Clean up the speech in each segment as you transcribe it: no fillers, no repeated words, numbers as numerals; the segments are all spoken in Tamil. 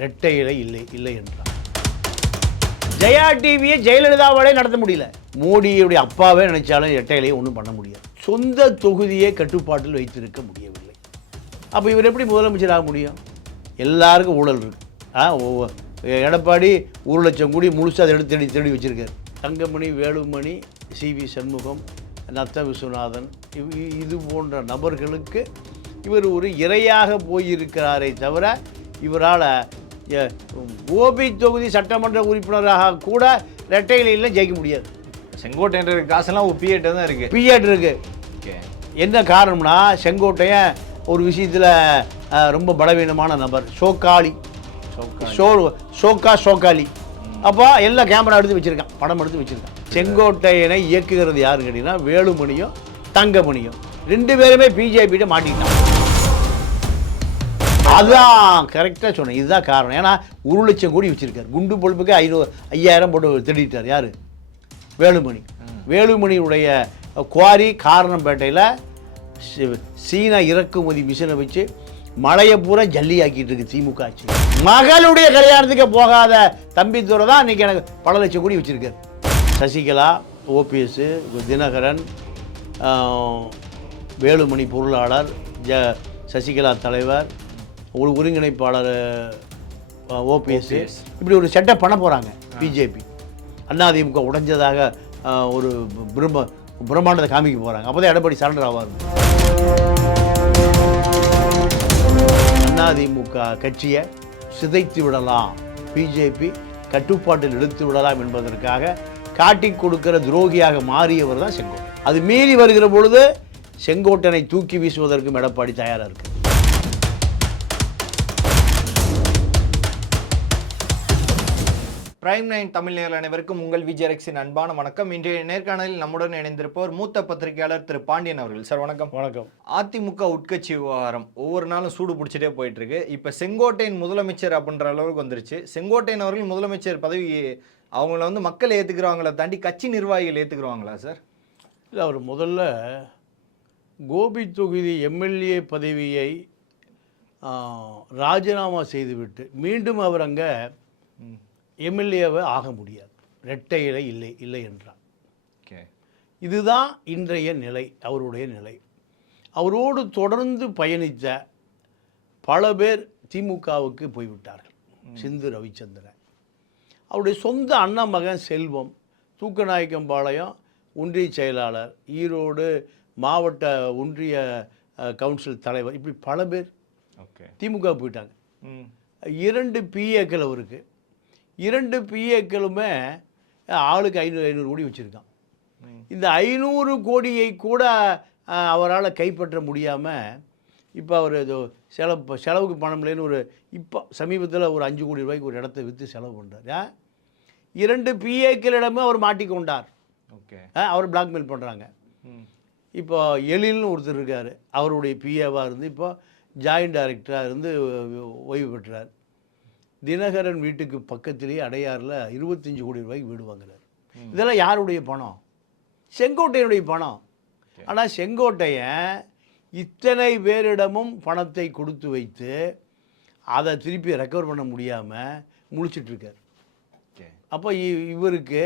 இரட்டை இலை இல்லை என்றார். ஜெயா டிவியை ஜெயலலிதாவாலே நடத்த முடியல. மோடியுடைய அப்பாவே நினைச்சாலும் இரட்டை இலையை ஒன்றும் பண்ண முடியாது. சொந்த தொகுதியை கட்டுப்பாட்டில் வைத்திருக்க முடியவில்லை. அப்போ இவர் எப்படி முதலமைச்சர் ஆக முடியும்? எல்லாருக்கும் ஊழல் இருக்கு. எடப்பாடி 1,00,000 கோடி முழுசாக அதை எடுத்து தேடி வச்சிருக்காரு. தங்கமணி, வேலுமணி, சி.வி. சண்முகம், நத்த விஸ்வநாதன், இது போன்ற நபர்களுக்கு இவர் ஒரு இரையாக போயிருக்கிறாரே தவிர இவரால் கோபி தொகுதி சட்டமன்ற உறுப்பினராக கூட இரட்டை இலையில் ஜெயிக்க முடியாது. செங்கோட்டையன் காசெல்லாம் பிஏட் தான் இருக்குது. பிஏட் இருக்கு. என்ன காரணம்னா, செங்கோட்டையன் ஒரு விஷயத்தில் ரொம்ப பலவீனமான நபர். சோக்காளி. அப்போ எல்லா கேமரா எடுத்து வச்சுருக்கான், படம் எடுத்து வச்சுருக்கான். செங்கோட்டையனை இயக்குகிறது யாருன்னு கேட்டிங்கன்னா வேலுமணியும் தங்கமணியும். 2 பேருமே பிஜேபியிட்ட மாட்டிக்கிட்டான். அதுதான் கரெக்டாக சொன்னேன். இதுதான் காரணம். ஏன்னா 1,00,000 கோடி வச்சுருக்காரு. குண்டு பொழுப்புக்கு 5,000 போட்டு திருடிட்டார். யார்? வேலுமணி. வேலுமணியுடைய குவாரி காரணம்பேட்டையில் சீனா இறக்குமதி மிஷினை வச்சு மழையை பூரா ஜல்லி ஆக்கிட்டு இருக்கு திமுக ஆட்சி. மகளுடைய கல்யாணத்துக்கு போகாத தம்பித்துறை தான் இன்றைக்கி எனக்கு பல லட்சம் கோடி வச்சுருக்காரு. சசிகலா, ஓபிஎஸ், தினகரன், வேலுமணி பொருளாளர், சசிகலா தலைவர், ஒரு ஒருங்கிணைப்பாளர் ஓபிஎஸ், இப்படி ஒரு செட்டப் பண்ண போகிறாங்க பிஜேபி. அதிமுக உடைஞ்சதாக ஒரு பிரம்மாண்டத்தை காமிக்க போகிறாங்க. அப்போ தான் எடப்பாடி சரண்டர் ஆவார். அதிமுக கட்சியை சிதைத்து விடலாம், பிஜேபி கட்டுப்பாட்டில் எடுத்து விடலாம் என்பதற்காக காட்டிக் கொடுக்கிற துரோகியாக மாறியவர் தான் செங்கோட்டன். அது மீறி வருகிற பொழுது செங்கோட்டனை தூக்கி வீசுவதற்கும் எடப்பாடி தயாராக இருக்கு. பிரைம் 9 தமிழ் நேயர்கள் அனைவருக்கும் உங்கள் விஜயரக்ஸின் அன்பான வணக்கம். இன்றைய நேர்காணலில் நம்முடன் இணைந்திருப்பவர் மூத்த பத்திரிகையாளர் திரு பாண்டியன் அவர்கள். சார் வணக்கம். வணக்கம். அதிமுக உட்கட்சி விவகாரம் ஒவ்வொரு நாளும் சூடு பிடிச்சிட்டே போயிட்டு இருக்கு. இப்போ செங்கோட்டையன் முதலமைச்சர் அப்படின்ற அளவுக்கு வந்துருச்சு. செங்கோட்டையன் அவர்கள் முதலமைச்சர் பதவி அவங்கள மக்கள் ஏற்றுக்கிறவங்கள தாண்டி கட்சி நிர்வாகிகள் ஏற்றுக்கிறவாங்களா சார்? இல்லை, அவர் முதல்ல கோபி தொகுதி எம்எல்ஏ பதவியை ராஜினாமா செய்துவிட்டு மீண்டும் அவர் அங்கே எம்எல்ஏவை ஆக முடியாது. இரட்டை இலை இல்லை என்றார். இதுதான் இன்றைய நிலை, அவருடைய நிலை. அவரோடு தொடர்ந்து பயணித்த பல பேர் திமுகவுக்கு போய்விட்டார்கள். சிந்து ரவிச்சந்திரன், அவருடைய சொந்த அண்ணன் மகன் செல்வம், தூக்கநாயக்கம்பாளையம் ஒன்றிய செயலாளர், ஈரோடு மாவட்ட ஒன்றிய கவுன்சில் தலைவர், இப்படி பல பேர் திமுக போயிட்டாங்க. 2 பிஏக்கள் அவருக்கு. 2 பிஏக்களுமே ஆளுக்கு 500 கோடி வச்சுருக்கான். இந்த 500 கோடியை கூட அவரால் கைப்பற்ற முடியாமல் இப்போ அவர் செலவுக்கு பணம் இல்லைன்னு இப்போ சமீபத்தில் ஒரு 5 கோடி ரூபாய்க்கு ஒரு இடத்த விற்று செலவு பண்ணுறார். 2 பிஏக்களிடமே அவர் மாட்டிக்கொண்டார். அவர் பிளாக்மெயில் பண்ணுறாங்க. இப்போ எழில்னு ஒருத்தர் இருக்கார், அவருடைய பிஏவாக இருந்து இப்போ ஜாயின்ட் டைரக்டராக இருந்து ஓய்வு பெற்றார். தினகரன் வீட்டுக்கு பக்கத்திலேயே அடையாறில் 25 கோடி ரூபாய்க்கு வீடு வாங்குறார். இதெல்லாம் யாருடைய பணம்? செங்கோட்டையனுடைய பணம். ஆனால் செங்கோட்டையன் இத்தனை பேரிடமும் பணத்தை கொடுத்து வைத்து அதை திருப்பி ரெக்கவர் பண்ண முடியாமல் முழிச்சிட்ருக்கார். அப்போ இவருக்கு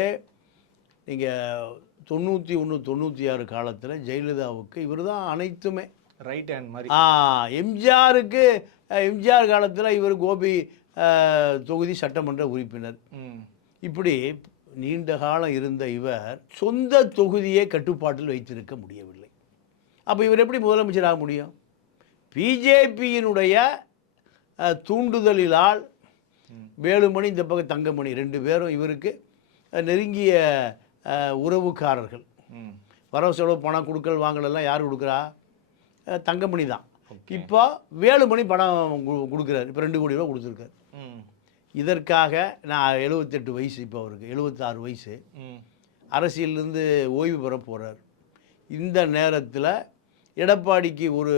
நீங்கள் 91, 96 காலத்தில் ஜெயலலிதாவுக்கு இவர் தான் அனைத்துமே ரைட் ஹேண்ட் மாதிரி. எம்ஜிஆர் காலத்தில் இவர் கோபி தொகுதி சட்டமன்ற உறுப்பினர். இப்படி நீண்ட காலம் இருந்த இவர் சொந்த தொகுதியை கட்டுப்பாட்டில் வைத்திருக்க முடியவில்லை. அப்போ இவர் எப்படி முதலமைச்சர் ஆக முடியும்? பிஜேபியினுடைய தூண்டுதலினால் வேலுமணி, இந்த பக்கம் தங்கமணி, 2 பேரும் இவருக்கு நெருங்கிய உறவுக்காரர்கள். வரவு செலவு பணம் கொடுக்கல் வாங்கலாம் யார் கொடுக்குறா? தங்கமணி தான். இப்போ வேலுமணி பணம் கொடுக்குறாரு. இப்போ 2 கோடி ரூபா கொடுத்துருக்காரு. இதற்காக நான் 78 வயசு, இப்போ அவருக்கு 76 வயசு, அரசியலிருந்து ஓய்வு பெற போகிறார். இந்த நேரத்தில் எடப்பாடிக்கு ஒரு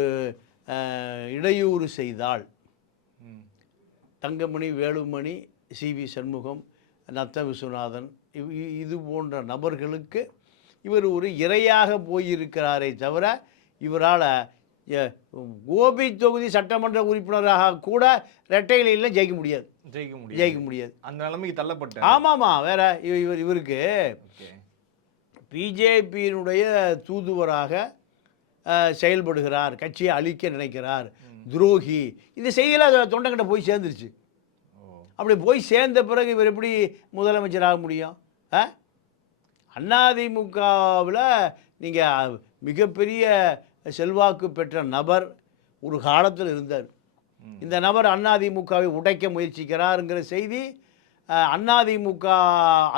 இடையூறு செய்தால் தங்கமணி, வேலுமணி, சி.வி. சண்முகம், நத்த விஸ்வநாதன், இது போன்ற நபர்களுக்கு இவர் ஒரு இரையாக போயிருக்கிறாரே தவிர இவரால் கோபி தொகுதி சட்டமன்ற உறுப்பினராக கூட இரட்டை இலையில் ஜெயிக்க முடியாது. ஜெயிக்க முடியாது. அந்த நிலைமைக்கு தள்ளப்பட்ட. ஆமாம்மா. வேற இவருக்கு பிஜேபியினுடைய தூதுவராக செயல்படுகிறார், கட்சியை அழிக்க நினைக்கிறார், துரோகி, இந்த செய்தியில் தொண்டங்கிட்ட போய் சேர்ந்துருச்சு. அப்படி போய் சேர்ந்த பிறகு இவர் எப்படி முதலமைச்சராக முடியும்? அதிமுகவில் நீங்கள் மிகப்பெரிய செல்வாக்கு பெற்ற நபர் ஒரு காலத்தில் இருந்தார். இந்த நபர் அதிமுகவை உடைக்க முயற்சிக்கிறாருங்கிற செய்தி அதிமுக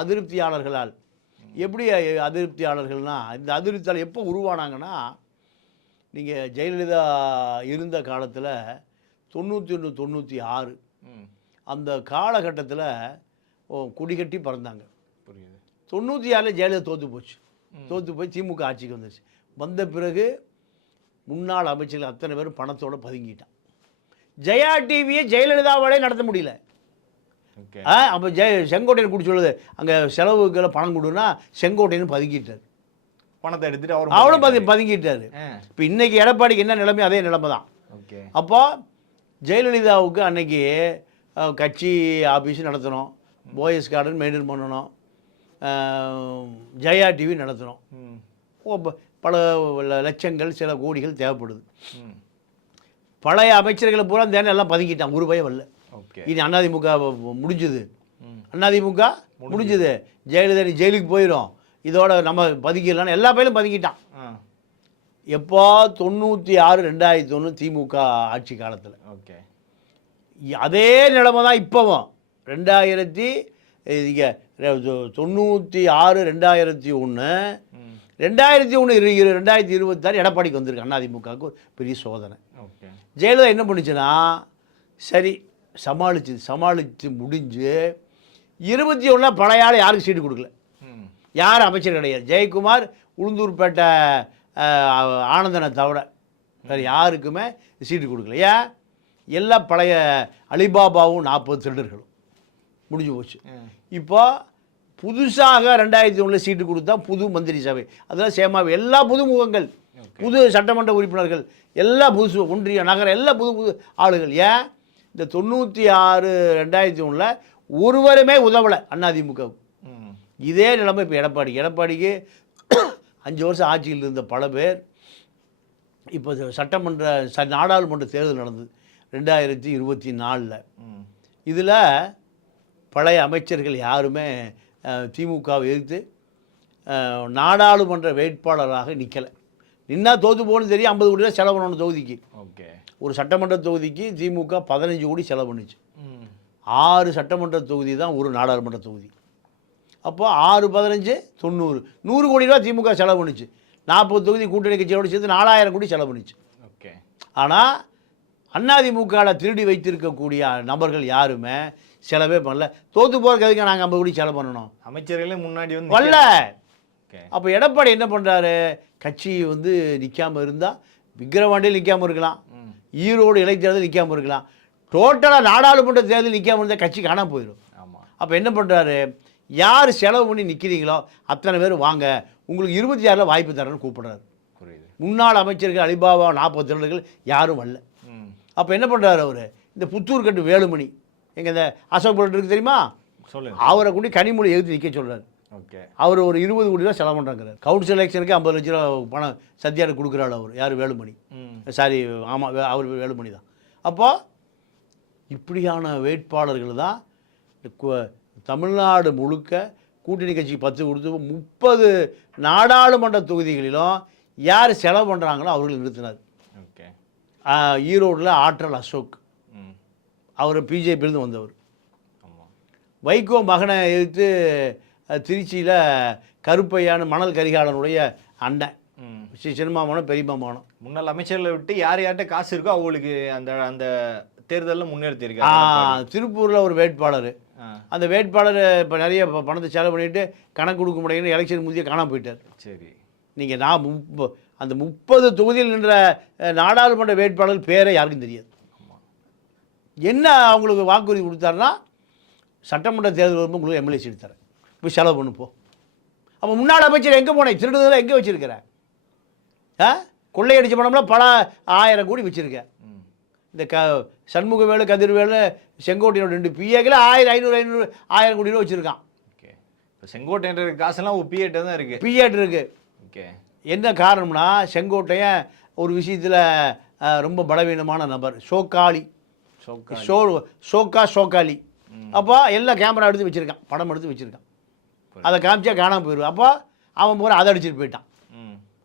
அதிருப்தியாளர்களால். எப்படி அதிருப்தியாளர்கள்னால், இந்த அதிருப்தியாளர் எப்போ உருவானாங்கன்னா, நீங்கள் ஜெயலலிதா இருந்த காலத்தில் 91 96 அந்த காலகட்டத்தில் குடிகட்டி பறந்தாங்க. 96 ஜெயலலிதா தோற்று போய் திமுக ஆட்சிக்கு வந்துச்சு. வந்த பிறகு முன்னாள் அமைச்சர்கள் அத்தனை பேரும் பணத்தோடு பதுங்கிட்டான். ஜெயா டிவியை ஜெயலலிதாவாலே நடத்த முடியல. அப்போ செங்கோட்டையன் கூட்டி சொல்லுது, அங்கே செலவுக்கெல்லாம் பணம் கொடுன்னா செங்கோட்டையன் பதுங்கிட்டார். பணத்தை எடுத்துட்டு அவரும் பதுங்கிட்டாரு. இப்போ இன்னைக்கு எடப்பாடிக்கு என்ன நிலைமை, அதே நிலைமை தான். அப்போ ஜெயலலிதாவுக்கு அன்னைக்கு கட்சி ஆஃபீஸ் நடத்தணும், போயஸ் கார்டன் மெயின்டைன் பண்ணணும், ஜெயா டிவி நடத்தணும். பல லட்சங்கள் சில கோடிகள் தேவைப்படுது. பழைய அமைச்சர்களை பூரா தேனை எல்லாம் பதுங்கிட்டான், ஒரு பயம் வரல. இனி அதிமுக முடிஞ்சுது, அதிமுக முடிஞ்சுது, ஜெயலலிதா ஜெயிலுக்கு போயிடும், இதோட நம்ம பதுக்கிடலான்னு எல்லா பயிலும் பதுக்கிட்டான். எப்போ 96 2001 திமுக ஆட்சி காலத்தில். அதே நிலைமை தான் இப்போவும். 2096 2001 2026 எடப்பாடிக்கு வந்திருக்கு. அதிமுகவுக்கு பெரிய சோதனை. ஜெயலலிதா என்ன பண்ணுச்சுன்னா, சரி சமாளித்து முடிஞ்சு 21 பழைய ஆள் யாருக்கு சீட்டு கொடுக்கல, யார் அமைச்சர் கிடையாது. ஜெயக்குமார், உளுந்தூர்பேட்டை ஆனந்தனை தவிர வேறு யாருக்குமே சீட்டு கொடுக்கல. ஏன்? எல்லாம் பழைய அலிபாபாவும் 40 திருடர்களும் முடிஞ்சு போச்சு. இப்போ புதுசாக 2001 சீட்டு கொடுத்தா புது மந்திரி சபை, அதெல்லாம் சேமாவை எல்லா புது முகங்கள், புது சட்டமன்ற உறுப்பினர்கள், எல்லா புதுசு, ஒன்றிய நகர எல்லா புது ஆளுகள். ஏன்? இந்த 96 2001 ஒருவருமே உதவலை அதிமுகவுக்கு. இதே நிலைமை இப்போ எடப்பாடிக்கு 5 வருஷம் ஆட்சியில் இருந்த பல பேர் இப்போ நாடாளுமன்ற தேர்தல் நடந்தது 2024. இதில் பழைய அமைச்சர்கள் யாருமே திமுகவை எதிர்த்து நாடாளுமன்ற வேட்பாளராக நிற்கலை. நின்னா தோற்று போகணும்னு தெரியும். 50 கோடி ரூபா செலவு பண்ணணும் தொகுதிக்கு. ஒரு சட்டமன்ற தொகுதிக்கு திமுக 15 கோடி செலவு பண்ணிச்சு. 6 சட்டமன்ற தொகுதி தான் ஒரு நாடாளுமன்ற தொகுதி. அப்போ 6 15 90 100 கோடி ரூபா திமுக செலவு பண்ணிச்சு. 40 தொகுதி கூட்டணி கட்சியோடு சேர்த்து 4000 கோடி செலவு பண்ணிச்சு. ஆனால் அதிமுகவில் திருடி வைத்திருக்கக்கூடிய நபர்கள் யாருமே செலவே பண்ணல. தோற்று போகிறதுக்கு எதுக்கு நாங்கள் 50 கோடி செலவு பண்ணணும்? அமைச்சர்களே முன்னாடி வந்து வரல. அப்போ எடப்பாடி என்ன பண்ணுறாரு, கட்சி வந்து நிற்காமல் இருந்தால் விக்கிரவாண்டியில் நிற்காமல் இருக்கலாம், ஈரோடு இடைத்தேர்தல் நிற்காமல் இருக்கலாம், டோட்டலாக நாடாளுமன்ற தேர்தல் நிற்காமல் இருந்தால் கட்சி காணாமல் போயிடும். அப்போ என்ன பண்ணுறாரு, யார் செலவு பண்ணி நிற்கிறீங்களோ அத்தனை பேர் வாங்க, உங்களுக்கு 26 வாய்ப்பு தரேன்னு கூப்பிடுறாரு. முன்னாள் அமைச்சர்கள் அலிபாபா 40 திருடர்கள் யாரும் வரல. அப்போ என்ன பண்ணுறாரு அவர், இந்த புத்தூர் கட்டு வேலுமணி, எங்கள் இந்த அசோக் போட்டு இருக்கு தெரியுமா, அவரை கூட்டி கனிமொழி எதிர்த்து நிற்க சொல்கிறார். அவர் ஒரு 20 கோடி ரூபா செலவு பண்ணுறாங்கிறார். கவுன்சில் எலெக்ஷனுக்கு 50 லட்ச ரூபா பணம் சத்யாவுக்கு கொடுக்குறாள் அவர். யார்? வேலுமணி. சாரி, ஆமாம், அவர் வேலுமணி தான். அப்போது இப்படியான வேட்பாளர்கள் தான் தமிழ்நாடு முழுக்க கூட்டணி கட்சி 10 கொடுத்து 30 நாடாளுமன்ற தொகுதிகளிலும் யார் செலவு பண்ணுறாங்களோ அவர்கள் நிறுத்தினார். ஈரோடில் ஆற்றல் அசோக், அவர் பிஜேபியிலேருந்து வந்தவர். வைகோ மகனை எதிர்த்து திருச்சியில் கருப்பையான மணல் கரிகாலனுடைய அண்ணன், சினிமா மகனும் பெரியமா மகனும். முன்னாள் அமைச்சர்களை விட்டு யார்கிட்ட காசு இருக்கோ அவங்களுக்கு அந்த அந்த தேர்தலில் முன்னெடுத்திருக்காங்க. திருப்பூரில் ஒரு வேட்பாளர், அந்த வேட்பாளர் இப்போ நிறைய பணத்தை செலவு பண்ணிவிட்டு கணக்கு கொடுக்க முடியும்னு எலெக்ஷன் முந்தைய காணாமல் போயிட்டார். சரி, நீங்கள் நான் அந்த 30 தொகுதியில் நின்ற நாடாளுமன்ற வேட்பாளர் பேரை யாருக்கும் தெரியாது. என்ன அவங்களுக்கு வாக்குறுதி கொடுத்தாருன்னா, சட்டமன்ற தேர்தல் வரும்போது உங்களுக்கு எம்எல்ஏ சீட் தரேன், போய் செலவு பண்ணுப்போ. அப்போ முன்னாள் அமைச்சர் எங்கே போனேன், திருடுதலை எங்கே வச்சுருக்கிறேன்? கொள்ளையடிச்ச பணம்லாம் பல 1000 கோடி வச்சுருக்கேன். இந்த சண்முகவேலு கதிர்வேலு செங்கோட்டையோட 2 பிஏக்களை 1000 500 500 1000 கோடி ரூபா வச்சுருக்கான். ஓகே. இப்போ செங்கோட்டையன் காசெல்லாம் பிஏட்ட தான் இருக்குது. பிஏட் இருக்குது. ஓகே. என்ன காரணம்னா செங்கோட்டையன் ஒரு விஷயத்தில் ரொம்ப பலவீனமான நபர். சோக்காளி சோக்காளி. அப்போ எல்லாம் கேமரா எடுத்து வச்சுருக்கான், படம் எடுத்து வச்சுருக்கான். அதை காமிச்சா காணாமல் போயிடுவான். அப்போ அவன் பூரா அதை அடிச்சுட்டு போயிட்டான்.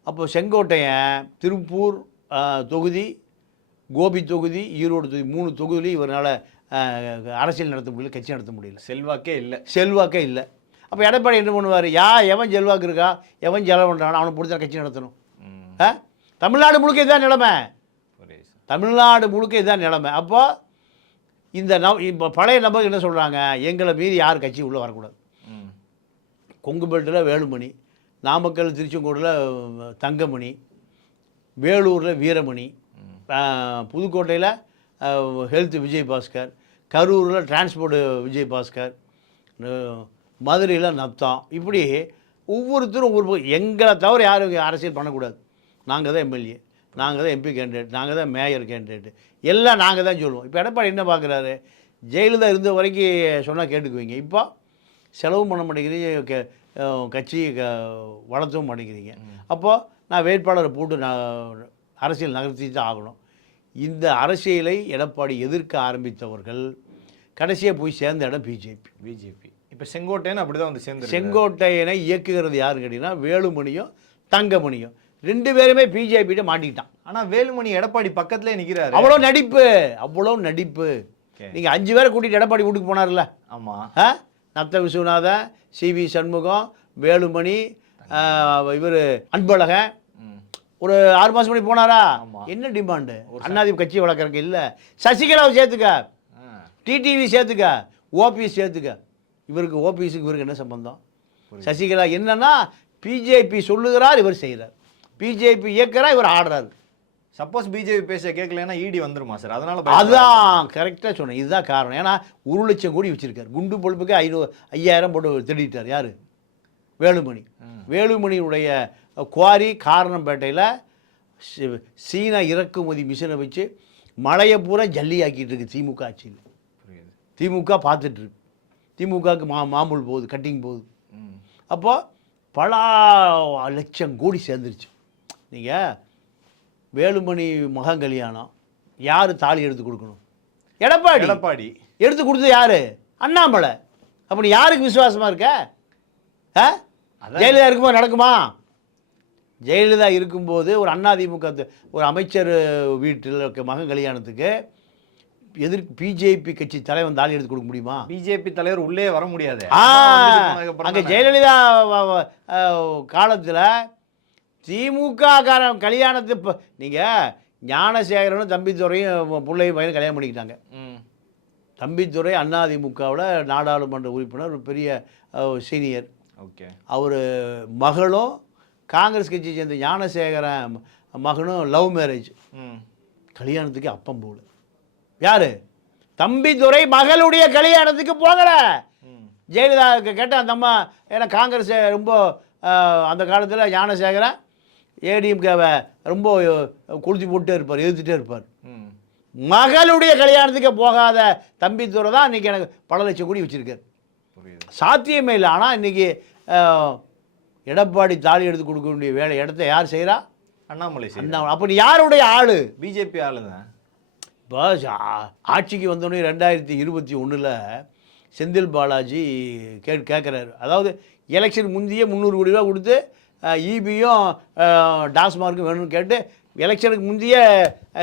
அப்போ செங்கோட்டையன் திருப்பூர் தொகுதி, கோபி தொகுதி, ஈரோடு தொகுதி 3 தொகுதியிலையும் இவரால் அரசியல் நடத்த முடியல, கட்சி நடத்த முடியல. செல்வாக்கே இல்லை. அப்போ எடப்பாடி என்ன பண்ணுவார்? எவன் செல்வாக்கு இருக்கா, எவன் செலவு பண்ணுறானோ அவனை பிடிச்சா கட்சி நடத்தணும். தமிழ்நாடு முழுக்க இதுதான் நிலைமை. அப்போ இந்த இப்போ பழைய நபர் என்ன சொல்கிறாங்க? எங்களை மீறி யார் கட்சி உள்ளே வரக்கூடாது. கொங்கு பெல்ட்டில் வேலுமணி, நாமக்கல் திருச்செங்கோடில் தங்கமணி, வேலூரில் வீரமணி, புதுக்கோட்டையில் ஹெல்த் விஜயபாஸ்கர், கரூரில் டிரான்ஸ்போர்ட் விஜயபாஸ்கர், மதுரையில் நப்தான். இப்படி ஒவ்வொருத்தரும் ஒவ்வொரு எங்களை தவிர யாரும் அரசியல் பண்ணக்கூடாது. நாங்கள் தான் எம்எல்ஏ, நாங்கள் தான் எம்பி கேண்டிடேட், நாங்கள் தான் மேயர் கேண்டிடேட், எல்லாம் நாங்கள் தான் சொல்லுவோம். இப்போ எடப்பாடி என்ன பார்க்குறாரு? ஜெயலலிதா இருந்த வரைக்கும் சொன்னால் கேட்டுக்குவீங்க, இப்போ செலவு பண்ண மாட்டேங்கிறீங்க, கட்சி வளர்த்தவும் மாட்டேங்கிறீங்க. அப்போது நான் வேட்பாளரை போட்டு நான் அரசியல் நகர்த்தி தான் ஆகணும். இந்த அரசியலை எடப்பாடி எதிர்க்க ஆரம்பித்தவர்கள் கடைசியாக போய் சேர்ந்த இடம் பிஜேபி. இப்போ செங்கோட்டையன் அப்படி தான் வந்து சேர்ந்து. செங்கோட்டையனை இயக்குகிறது யாருன்னு கேட்டிங்கன்னா வேலுமணியும் தங்கமணியும் 2 பேருமே பிஜேபிகிட்ட மாட்டிக்கிட்டான். ஆனால் வேலுமணி எடப்பாடி பக்கத்துலேயே நிற்கிறாரு. அவ்வளோ நடிப்பு. நீங்கள் 5 பேரை கூட்டிகிட்டு எடப்பாடி வீட்டுக்கு போனார்ல. ஆமாம். நத்த விஸ்வநாதன், சிவி சண்முகம், வேலுமணி, இவர் அன்பழகன் ஒரு 6 மாதம் முன்னாடி போனாரா? என்ன டிமாண்டு? அண்ணாதிமுக கட்சி வளர்க்குறக்கு இல்லை. சசிகலாவை சேர்த்துக்க, டிடிவி சேர்த்துக்க, ஓபிஎஸ் சேர்த்துக்க. இவருக்கு ஓபிஎஸ்க்கு இவருக்கு என்ன சம்பந்தம்? சசிகலா என்னன்னா பிஜேபி சொல்லுகிறார், இவர் செய்கிறார். பிஜேபி இயக்கிறார், இவர் ஆடுறாரு. சப்போஸ் பிஜேபி பேச கேட்கலன்னா இடி வந்துருமா சார்? அதனால அதான் கரெக்டாக சொன்னேன். இதுதான் காரணம். ஏன்னா 1 லட்சம் கோடி வச்சிருக்காரு. குண்டு பொழுப்புக்கு 5000 போட்டு திருடிட்டார். யார்? வேலுமணி. வேலுமணியுடைய குவாரி காரணம்பேட்டையில் சீனா இறக்குமதி மிஷினை வச்சு மழையை பூரா ஜல்லியாக்கிட்டு இருக்கு திமுக ஆட்சியில். திமுக பார்த்துட்ருக்கு. திமுகவுக்கு மாமூல் போகுது, கட்டிங் போகுது. அப்போது பல லட்சம் கோடி சேர்ந்துருச்சு. நீங்கள் வேலுமணி மகன் கல்யாணம் யார் தாலி எடுத்து கொடுக்கணும்? எடப்பாடி எடுத்து கொடுத்தது யார்? அண்ணாமலை. அப்படி யாருக்கு விசுவாசமாக இருக்க? ஜெயலலிதா இருக்கும்போது நடக்குமா? ஜெயலலிதா இருக்கும்போது ஒரு அதிமுக ஒரு அமைச்சர் வீட்டில் மகன் கல்யாணத்துக்கு பிஜேபி கட்சி தலைவன் தாலி எடுத்து கொடுக்க முடியுமா? பிஜேபி தலைவர் உள்ளே வர முடியாது. அங்கே ஜெயலலிதா காலத்தில் திமுக காரன் கல்யாணத்து இப்போ நீங்கள் ஞானசேகரனும் தம்பித்துறையும் பிள்ளையும் பையனும் கல்யாணம் பண்ணிக்கிட்டாங்க. தம்பித்துறை அதிமுகவில் நாடாளுமன்ற உறுப்பினர், ஒரு பெரிய சீனியர். ஓகே. அவர் மகளும் காங்கிரஸ் கட்சியை சேர்ந்த ஞானசேகரன் மகனும் லவ் மேரேஜ். கல்யாணத்துக்கு அப்பம் போகல. யார்? தம்பித்துறை மகளுடைய கல்யாணத்துக்கு போகல. ஜெயலலிதா கேட்ட அந்த அம்மா, ஏன்னா காங்கிரஸ் ரொம்ப அந்த காலத்தில் ஞானசேகரன் ஏடிஎம்கேவை ரொம்ப கொளுத்தி போட்டே இருப்பார், எதிர்த்துட்டே இருப்பார். மகளுடைய கல்யாணத்துக்கு போகாத தம்பித்துறை தான் இன்றைக்கி எனக்கு பல லட்சம் கோடி வச்சுருக்கார். சாத்தியமே இல்லை. ஆனால் இன்றைக்கி எடப்பாடி தாலி எடுத்து கொடுக்க வேண்டிய வேலை இடத்த யார் செய்கிறா? அண்ணாமலை. அப்படி யாருடைய ஆள்? பிஜேபி ஆளு தான். இப்போ ஆட்சிக்கு வந்தோடனே 2021 செந்தில் பாலாஜி கேட்குறாரு. அதாவது எலெக்ஷன் முந்தைய 300 கோடி ரூபா கொடுத்து இபியும் டாஸ்மார்க்கும் வேணும்னு கேட்டு எலெக்ஷனுக்கு முந்தைய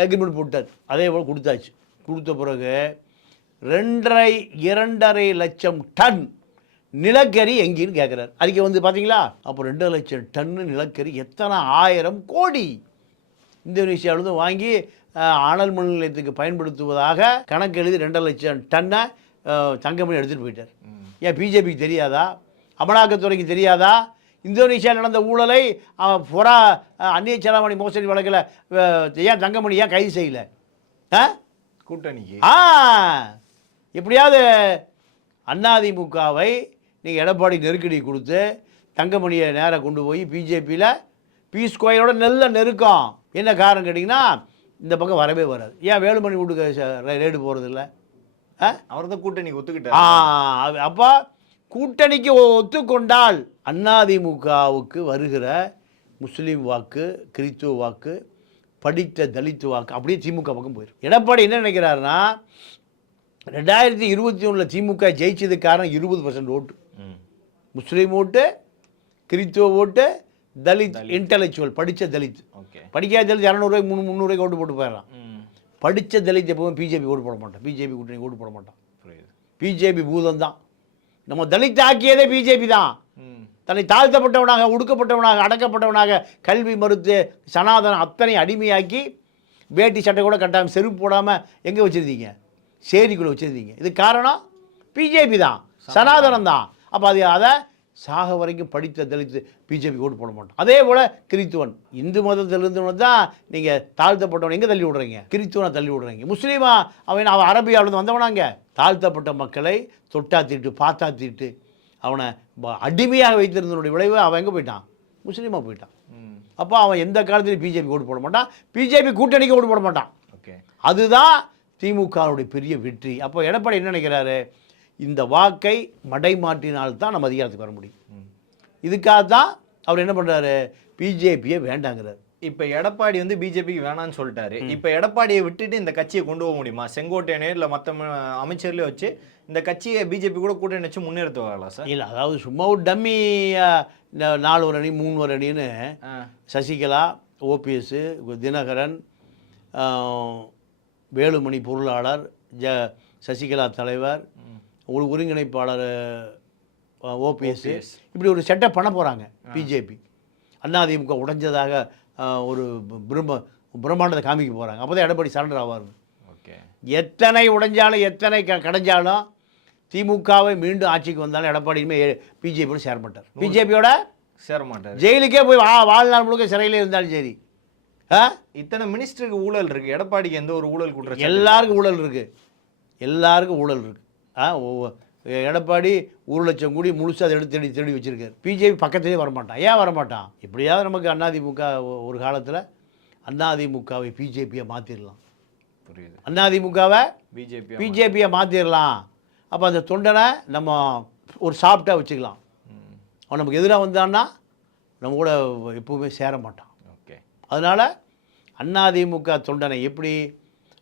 அக்ரிமெண்ட் போட்டார். அதே போல் கொடுத்தாச்சு. கொடுத்த பிறகு 2.5 லட்சம் டன் நிலக்கரி எங்கேன்னு கேட்குறாரு. அதுக்கு வந்து பார்த்தீங்களா? அப்போ 2 லட்சம் டன்னு நிலக்கரி எத்தனை 1000 கோடி இந்தோனேஷியாவிலேருந்து வாங்கி அனல் மின் நிலையத்துக்கு பயன்படுத்துவதாக கணக்கு எழுதி 2 லட்சம் டன்னை தங்கமணி எடுத்துகிட்டு போயிட்டார். ஏன் பிஜேபிக்கு தெரியாதா? அமலாக்கத்துறைக்கு தெரியாதா? இந்தோனேஷியா நடந்த ஊழலை புறா அந்நிய செலாவணி மோசடி வழக்கில் ஏன் தங்கமணி ஏன் கைது செய்யலை? கூட்டணிக்கு எப்படியாவது அதிமுகவை நீங்கள் எடப்பாடி நெருக்கடி கொடுத்து தங்கமணியை நேராக கொண்டு போய் பிஜேபியில் பீஸ் கோயிலோட நல்ல நெருக்கம். என்ன காரணம் கேட்டிங்கன்னா இந்த பக்கம் வரவே வராது. ஏன் வேலுமணி வீட்டுக்கு ரேடு போகிறது இல்லை? அவர் தான் கூட்டணி ஒத்துக்கிட்டார். அப்போ கூட்டணிக்கு ஒத்துக்கொண்டால் அதிமுகவுக்கு வருகிற முஸ்லீம் வாக்கு, கிறித்துவ வாக்கு, படித்த தலித்து வாக்கு அப்படியே திமுக பக்கம் போயிடும். எடப்பாடி என்ன நினைக்கிறாருன்னா 2021 திமுக ஜெயிச்சது காரணம் 20% ஓட்டு, முஸ்லீம் ஓட்டு, கிறித்துவ ஓட்டு, தலித் இன்டலெக்சுவல், படித்த தலித். படிக்காத தலித் 200 300 ஓட்டு போட்டு போயிடலாம். படித்த தலித் எப்போவும் பிஜேபி ஓட்டு போட மாட்டான், பிஜேபி கூட்டணி ஓட்டு போட மாட்டான். பிஜேபி பூதம் தான். நம்ம தலித் ஆக்கியதே பிஜேபி தான். தன்னை தாழ்த்தப்பட்டவனாக, ஒடுக்கப்பட்டவனாக, அடக்கப்பட்டவனாக, கல்வி மறுத்து சனாதனம் அத்தனை அடிமையாக்கி வேட்டி சட்டை கூட கட்டாமல் செருப்பு போடாமல் எங்கே வச்சுருந்தீங்க? சேரிக்குள்ளே வச்சுருந்தீங்க. இது காரணம் பிஜேபி தான், சனாதனம் தான். அப்போ அதை சாக வரைக்கும் படித்த தலித்து பிஜேபி ஓட்டு போட மாட்டோம். அதே போல் கிறித்துவன், இந்து மதத்திலிருந்து தான் நீங்கள் தாழ்த்தப்பட்டவன் எங்கே தள்ளி விடுறீங்க? கிறித்துவனை தள்ளி விடுறீங்க. முஸ்லீமா அவன் அரபியாவிலேருந்து வந்தவனாங்க. தாழ்த்தப்பட்ட மக்களை தொட்டா தீட்டு, பார்த்தா தீட்டு, அவனை அடிமையாக வைத்திருந்தனுடைய விளைவு அவன் எங்கே போயிட்டான்? முஸ்லீமாக போயிட்டான். அப்போ அவன் எந்த காலத்துலையும் பிஜேபி ஓட்டு போட மாட்டான், பிஜேபி கூட்டணிக்கு ஓட்டு போட மாட்டான். அதுதான் திமுகவுடைய பெரிய வெற்றி. அப்போ எடப்பாடி என்ன நினைக்கிறாரு? இந்த வாக்கை மடைமாற்றினால்தான் நம்ம அதிகாரத்துக்கு வர முடியும். இதுக்காக தான் அவர் என்ன பண்ணுறாரு? பிஜேபியை வேண்டாங்கிறார். இப்போ எடப்பாடி வந்து பிஜேபிக்கு வேணான்னு சொல்லிட்டாரு. இப்போ எடப்பாடியை விட்டுட்டு இந்த கட்சியை கொண்டு போக முடியுமா? செங்கோட்டையனே இல்லை மற்ற அமைச்சர்லேயே வச்சு இந்த கட்சியை பிஜேபி கூட கூட்டணி வச்சு முன்னேற்றுவாங்களா சார்? இல்லை, அதாவது சும்மா ஒரு டம்மி 4 ஒரு அணி 3 ஒரு அணின்னு சசிகலா, ஓபிஎஸ், தினகரன், வேலுமணி பொருளாளர், சசிகலா தலைவர், ஒரு ஒருங்கிணைப்பாளர் ஓபிஎஸ், இப்படி ஒரு செட்டப் பண்ண போகிறாங்க பிஜேபி. அதிமுக உடைஞ்சதாக ஒரு பிரம்மாண்டத்தை காமிக்க போகிறாங்க. அப்போ தான் எடப்பாடி சரண்டர் ஆவார். ஓகே, எத்தனை உடைஞ்சாலும் எத்தனை கடைஞ்சாலும் திமுகவை மீண்டும் ஆட்சிக்கு வந்தாலும் எடப்பாடியுமே பிஜேபியோட சேர மாட்டார். பிஜேபியோட சேர மாட்டார். ஜெயிலுக்கே போய் வாழ்நாள் முழுக்க சிறையிலே இருந்தாலும் சரி. இத்தனை மினிஸ்டருக்கு ஊழல் இருக்குது, எடப்பாடிக்கு எந்த ஒரு ஊழல் குற்றம்? எல்லாருக்கும் ஊழல் இருக்குது, எல்லாருக்கும் ஊழல் இருக்குது. எடப்பாடி 1 லட்சம் கோடி முழுசாக அதை எடுத்து தேடி வச்சுருக்காரு. பிஜேபி பக்கத்துலேயே வரமாட்டான். ஏன் வரமாட்டான்? எப்படியாவது நமக்கு அதிமுக ஒரு காலத்தில் அதிமுகவை பிஜேபியை மாற்றிடலாம். புரியுது. அதிமுகவை பிஜேபியை மாற்றிடலாம். அப்போ அந்த தொண்டனை நம்ம ஒரு சாஃப்டாக வச்சுக்கலாம். அவன் நமக்கு எதிராக வந்தான்னா நம்ம கூட எப்பவுமே சேர மாட்டான். ஓகே, அதனால் அதிமுக தொண்டனை எப்படி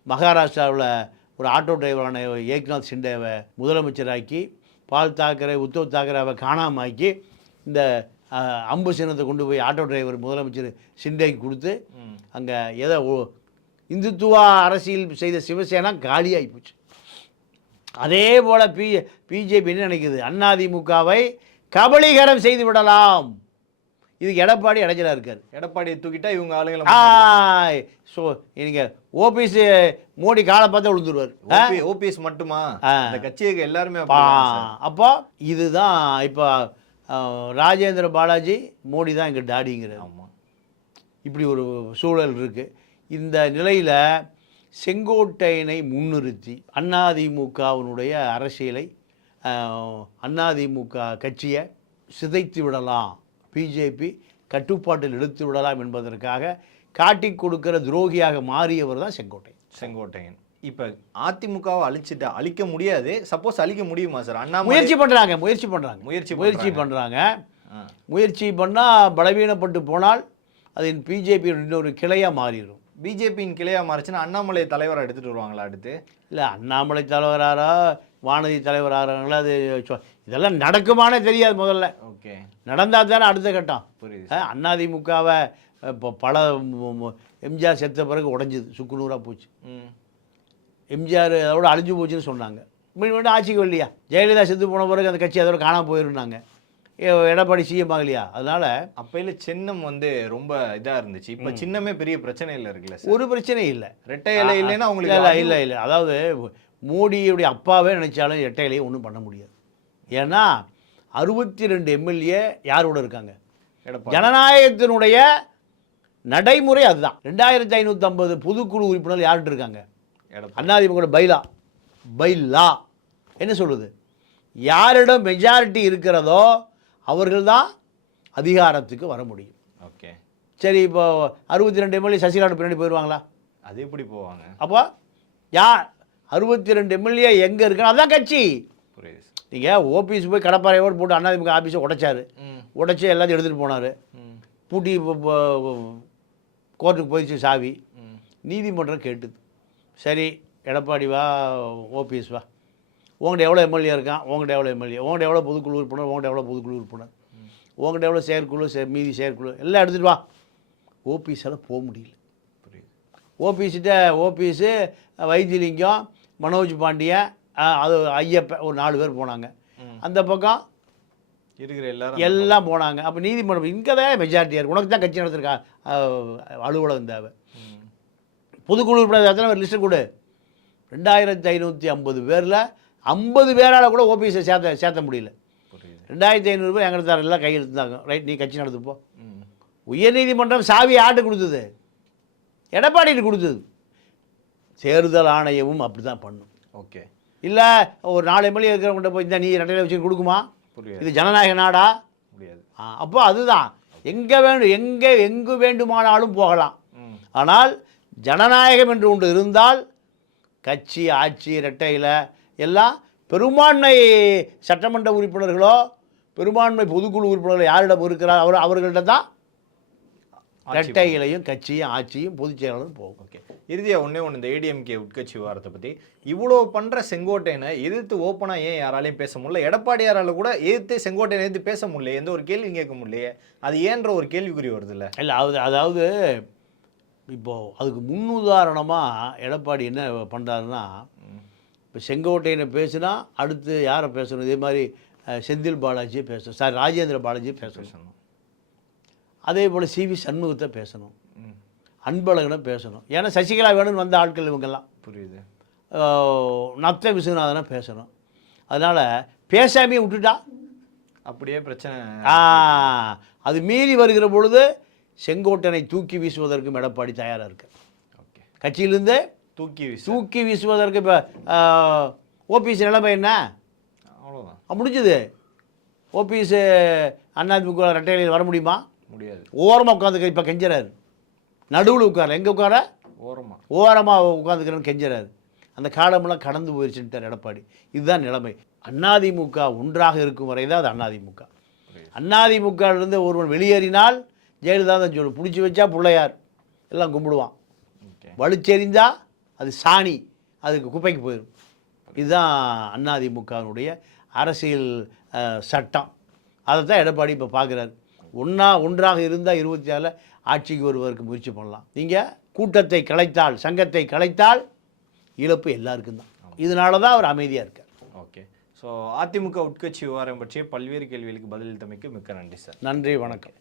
மகாராஷ்டிராவில் ஒரு ஆட்டோ டிரைவரான ஏக்நாத் ஷிண்டேவை முதலமைச்சராக்கி, பால் தாக்கரே, உத்தவ் தாக்கரேவை காணாமாக்கி, இந்த அம்பு சின்னத்தை கொண்டு போய் ஆட்டோ டிரைவர் முதலமைச்சர் ஷிண்டேக்கு கொடுத்து அங்கே எதை இந்துத்துவா அரசியல் செய்த சிவசேனா காலியாகி போச்சு. அதே போல் பிஜேபி என்ன நினைக்குது? அதிமுகவை கபலீகரம் செய்து விடலாம். இதுக்கு எடப்பாடி இடைஞ்சலாக இருக்கார். எடப்பாடியை தூக்கிட்டா இவங்க ஆளுங்களை ஸோ நீங்கள் ஓபிஎஸ் மோடி காலை பார்த்தா விழுந்துருவார். ஓபிஎஸ் மட்டுமா? அந்த கட்சியை எல்லாருமே. அப்போ இதுதான் இப்போ ராஜேந்திர பாலாஜி மோடி தான் எங்கள் டாடிங்கிறார். ஆமாம், இப்படி ஒரு சூழல் இருக்குது. இந்த நிலையில் செங்கோட்டையனை முன்னிறுத்தி அதிமுகவினுடைய அரசியலை, அதிமுக கட்சியை சிதைத்து விடலாம், பிஜேபி கட்டுப்பாட்டில் எடுத்து விடலாம் என்பதற்காக காட்டி கொடுக்கிற துரோகியாக மாறியவர் தான் செங்கோட்டையன். இப்போ அதிமுகவை அழிக்க முடியாது. சப்போஸ் அழிக்க முடியுமா சார்? முயற்சி பண்ணுறாங்க. முயற்சி பண்ணால் பலவீனப்பட்டு போனால் அது பிஜேபி இன்னொரு கிளையாக மாறிடும். பிஜேபியின் கிளையாக மாறிச்சுன்னா அண்ணாமலை தலைவராக எடுத்துகிட்டு வருவாங்களா அடுத்து? இல்லை, அண்ணாமலை தலைவராரா வானதி தலைவராங்களா, அது இதெல்லாம் நடக்குமானே தெரியாது முதல்ல. ஓகே, நடந்தால் தானே அடுத்த கட்டம். புரியுது. அதிமுகவை இப்போ பல எம்ஜிஆர் செத்த பிறகு உடஞ்சிது, சுக்குநூறாக போச்சு. எம்ஜிஆர் அதோட அழிஞ்சு போச்சுன்னு சொன்னாங்க. மீண்டும் ஆட்சிக்கு வரலையா? ஜெயலலிதா செத்து போன பிறகு அந்த கட்சி அதோட காணாமல் போயிருந்தாங்க. எடப்பாடி சிஎம் ஆகலையா? அதனால அப்பையில சின்னம் ரொம்ப இதாக இருந்துச்சு. இப்போ சின்னமே பெரிய பிரச்சனை இல்லை இருக்குல்ல? ஒரு பிரச்சனை இல்லை. ரெட்டை இலை இல்லைன்னா அவங்களுக்கு இல்லை. அதாவது மோடியுடைய அப்பாவே நினைச்சாலும் இரட்டை இலையை ஒன்றும் பண்ண முடியாது. ஏன்னா 62 எம்எல்ஏ யாரோட இருக்காங்க? ஜனநாயகத்தினுடைய நடைமுறை அதுதான். 2550 பொதுக்குழு உறுப்பினர் யார்கிட்ட இருக்காங்க? அதிமுக பைலா என்ன சொல்லுது? யாரிடம் மெஜாரிட்டி இருக்கிறதோ அவர்கள் தான் அதிகாரத்துக்கு வர முடியும். ஓகே, சரி இப்போ 62 எம்எல்ஏ சசிகலா பின்னாடி போயிடுவாங்களா? அது எப்படி போவாங்க? அப்போ யார் 62 எம்எல்ஏ எங்கே இருக்குன்னு அதான் கட்சி. புரியுது சார். நீங்கள் ஓபிஎஸ் போய் கடப்பாறையோடு போட்டு அதிமுக ஆஃபீஸை உடைச்சார், உடைச்சி எல்லாத்தையும் எடுத்துகிட்டு போனார், பூட்டி கோர்ட்டுக்கு போயிடுச்சு சாவி, நீதிமன்றம் கேட்டுது. சரி எடப்பாடி வா, ஓபிஎஸ் வா, உங்கள்கிட்ட எவ்வளோ எம்எல்ஏ இருக்கான், உங்கள்கிட்ட எவ்வளோ எம்எல்ஏ, உங்கள்கிட்ட எவ்வளோ பொதுக்குழு உறுப்பினர், உங்கள்கிட்ட எவ்வளோ பொதுக்குழு உறுப்பினர், உங்கள்கிட்ட எவ்வளோ செயற்குழு மீதி செயற்குழு எல்லாம் எடுத்துகிட்டு வா. ஓபிஎஸ்ஸால் போக முடியல. ஓபிஎஸ்கிட்ட ஓபிஎஸ்ஸு, வைத்தியலிங்கம், மனோஜ் பாண்டியன், அது ஐயப்பன் ஒரு 4 பேர் போனாங்க. அந்த பக்கம் இருக்கிற எல்லாம் போனாங்க. அப்போ நீதிமன்றம் இங்கே தான் மெஜாரிட்டியாக இருக்குது. உனக்கு தான் கட்சி நடத்திருக்கா அலுவலகம் தேவை. பொதுக்குழு உறுப்பினர் எத்தனை ஒரு லிஸ்ட்டு கொடு. 2550 பேரில் 50 பேரால் கூட ஓபிஎஸ்ஸை சேர்த்த முடியல. 2500 பேர் எங்களுக்கு தர எல்லாம் கையெழுத்தாங்க. ரைட், நீ கட்சி நடத்துப்போ. உயர்நீதிமன்றம் சாவி ஆட்டு கொடுத்தது, எடப்பாடிட்டு கொடுத்தது. தேர்தல் ஆணையமும் அப்படி தான் பண்ணும். ஓகே, இல்லை ஒரு 4 எம்எல்ஏ இருக்கிறவங்கள்ட்ட போய் இந்த நீ ரெட்டையில வச்சு கொடுக்குமா? இது ஜனநாயக நாடா? முடியாது. அப்போ அதுதான் எங்கு வேண்டுமானாலும் போகலாம். ஆனால் ஜனநாயகம் என்று ஒன்று இருந்தால் கட்சி ஆட்சி ரெட்டையில் எல்லாம் பெரும்பான்மை சட்டமன்ற உறுப்பினர்களோ பெரும்பான்மை பொதுக்குழு உறுப்பினர்களோ யாரிடம் இருக்கிறார் அவர்கள்ட்ட தான் ரெட்டையிலையும் கட்சியும் ஆட்சியும் பொதுச் செயலாளரும் போகும். ஓகே, இறுதியாக ஒன்று இந்த ஏடிஎம்கே உட்கட்சி விவகாரத்தை பற்றி இவ்வளோ பண்ணுற செங்கோட்டையனை எதிர்த்து ஓப்பனாக ஏன் யாராலையும் பேச முடியல? எடப்பாடியாரால் கூட எதிர்த்து செங்கோட்டையனை எதிர்த்து பேச முடியல, எந்த ஒரு கேள்வியும் கேட்க முடியலையே, அது ஏன்ற ஒரு கேள்விக்குறி வருது இல்லை? இல்லை அதாவது இப்போது அதுக்கு முன்னுதாரணமாக எடப்பாடி என்ன பண்ணுறாருன்னா, இப்போ செங்கோட்டையனை பேசுனா அடுத்து யாரை பேசணும்? இதே மாதிரி செந்தில் பாலாஜியை பேசணும், ராஜேந்திர பாலாஜியை பேசணும், அதே போல் சிவி சண்முகத்தை பேசணும், அன்பழகனை பேசணும். ஏன்னா சசிகலா வேணும்னு வந்த ஆட்கள் இவங்கெல்லாம். புரியுது. நத்த விஸ்வநாதனை பேசணும். அதனால் பேசாமையே விட்டுட்டா அப்படியே பிரச்சனை. அது மீறி வருகிற பொழுது செங்கோட்டனை தூக்கி வீசுவதற்கும் எடப்பாடி தயாராக இருக்கு. ஓகே, கட்சியிலிருந்து தூக்கி வீசுவதற்கு. இப்போ ஓபிஎஸ் நிலைமை என்ன? அவ்வளோதான், முடிஞ்சது. ஓபிஎஸ் அதிமுக ரெட்டையில வர முடியுமா? முடியாது. ஓரமாக உட்காந்துக்க இப்போ கெஞ்சுறாரு, நடுவில் உட்கார, எங்கே உட்கார? ஓரமாக உட்காந்துக்கிறன்னு கெஞ்சுறாரு. அந்த காலமெல்லாம் கடந்து போயிடுச்சுட்டார் எடப்பாடி. இதுதான் நிலைமை. அதிமுக ஒன்றாக இருக்கும் வரை தான் அது அதிமுக. அதிமுகவிலிருந்து ஒருவன் வெளியேறினால் ஜெயலலிதா தான் சொல்லு, பிடிச்சி வச்சா பிள்ளையார் எல்லாம் கும்பிடுவான், வலுச்செறிந்தா அது சாணி, அதுக்கு குப்பைக்கு போயிடும். இதுதான் அதிமுகவினுடைய அரசியல் சட்டம். அதை தான் எடப்பாடி இப்போ பார்க்குறாரு. ஒன்றாக இருந்தால் 24 ஆட்சிக்கு வருவதற்கு முயற்சி பண்ணலாம். நீங்கள் கூட்டத்தை கலைத்தால், சங்கத்தை கலைத்தால் இழப்பு எல்லாருக்கும் தான். இதனால தான் அவர் அமைதியாக இருக்கார். ஓகே, ஸோ அதிமுக உட்கட்சி விவகாரம் பற்றிய பல்வேறு கேள்விகளுக்கு பதிலளித்தமைக்கு மிக்க நன்றி சார். நன்றி, வணக்கம்.